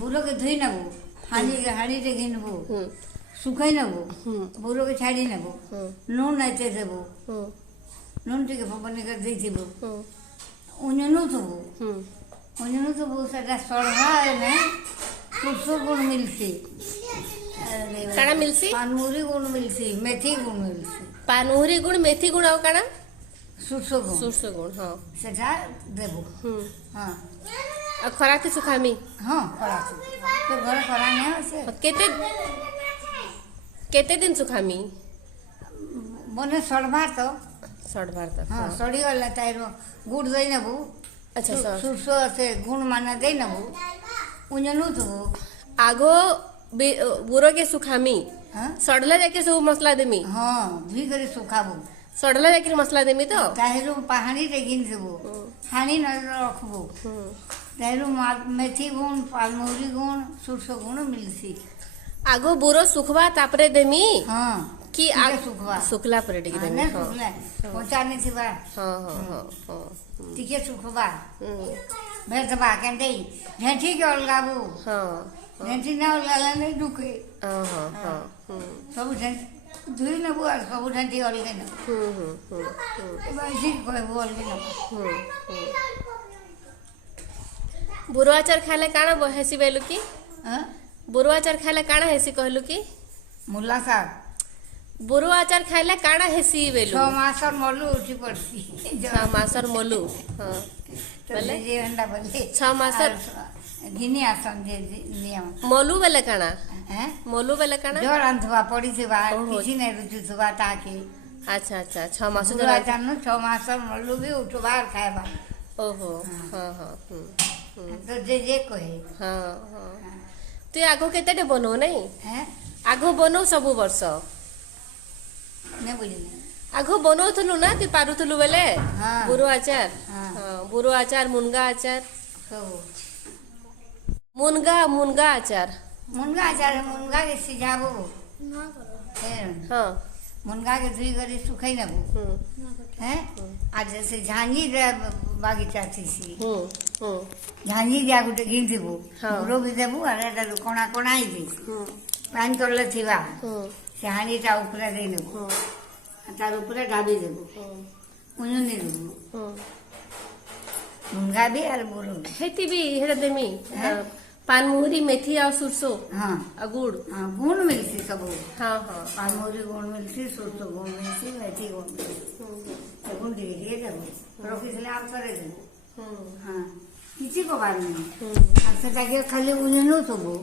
बुरो के धोई नबू हाड़ी रे घिनबू सुखाई नबू बुरो के छाड़ी नबू नून एते देबू नून टिके पपनी कर देइथिबू उन्यनु थबू सेटा सड़वा ने सुसु गुण मिलसी काना मिलसी पानमुरी गुण मिलसी मेथी गुण मिलसी पानमुरी गुण मेथी गुण और काना सुसु गुण हाँ सेटा देबू हाँ और खरा के सुखामी हाँ खरा तो घर खरा नहीं से केते दिन सुखामी बने सड़वा तो सड़बार तक हाँ सड़ी गला तारो गुड़ दई नबू अच्छा सर सुसु से गुण माना दई नबू उन्यनु थबू आगो बुरो के सुखामी हाँ सड़ला जाके सब मसला देमी हाँ भी करे सुखाबू सड़ला जाके मसला देमी तो ताहिरु पहाड़ी रे गिन देबू हानी न रखबू ताहिरु मेथी गुण पालमौरी गुण सुरसो गुण मिलसी आगो बुरो सुखवा तापरे देमी हाँ कि आगे सुखवा सुखला परे टिके देमी ना सुखला पहुंचा नहीं थिबा हाँ हाँ हाँ हाँ टिके सुखवा भेटबा केंदे ढेठी के अलगाबू हाँ ढेठी ना अलगाला नहीं दुखे हाँ हाँ हाँ सब धुई नबू और सब ढेठी अलगे न बाजी कहबू अलगे न बुरो आचार खाले काना हेसी बेलु की हां बुरो आचार खाले काना हेसी कहलु की मुल्ला साहब बुरो आचार खाले काना हेसी बेलु 6 मासर मोलू उठी पड़सी 6 मासर मोलू हाँ बोले जे अंडा बोले 6 मासर घिनी आसन जे नियम मोलू बेले काना हैं मोलू बेले काना जोर अंधवा पड़ी से बा किसी ने रुचि सुबा ताके अच्छा अच्छा 6 मासर बुरा जानो 6 मासर मोलू भी उठवार खाएबा ओहो हाँ हाँ तो जे कहे हाँ हाँ तू आगो केते बनो नहीं हैं आगो बनो सब वर्ष ने बोली आगो बनौथलु ना ती पारुथलु बेले हाँ बुरो आचार हाँ हाँ बुरो आचार मुनगा आचार सब मुनगा आचार मुनगा के सिझाबो हाँ मुनगा के धुई गरी सुखाई नबू हैं आज जैसे झांझी रे बागीचा थीसी झांझी जा गुटे गिन दिबू हाँ। बुरो भी देबू अरे एटा कोणा कोणा ही दे पान तोले थिबा से हानीटा ऊपर दे नेबू तार ऊपर ढाबी देबू उन्हें देबू मुनगा भी और बुरो हेती भी हेता देमी पानमुहरी मेथी और सुरसो हाँ गुड़ हाँ गुण मिलसी सब हाँ हाँ पानमौरी गुण मिलसी सुरसो गुण मिलसी मेथी गुण मिलसी गुण दिए देबू रखिसले आप करे देबू हाँ किसी को बात नहीं अब से जाके खाली उन्हें नो थबू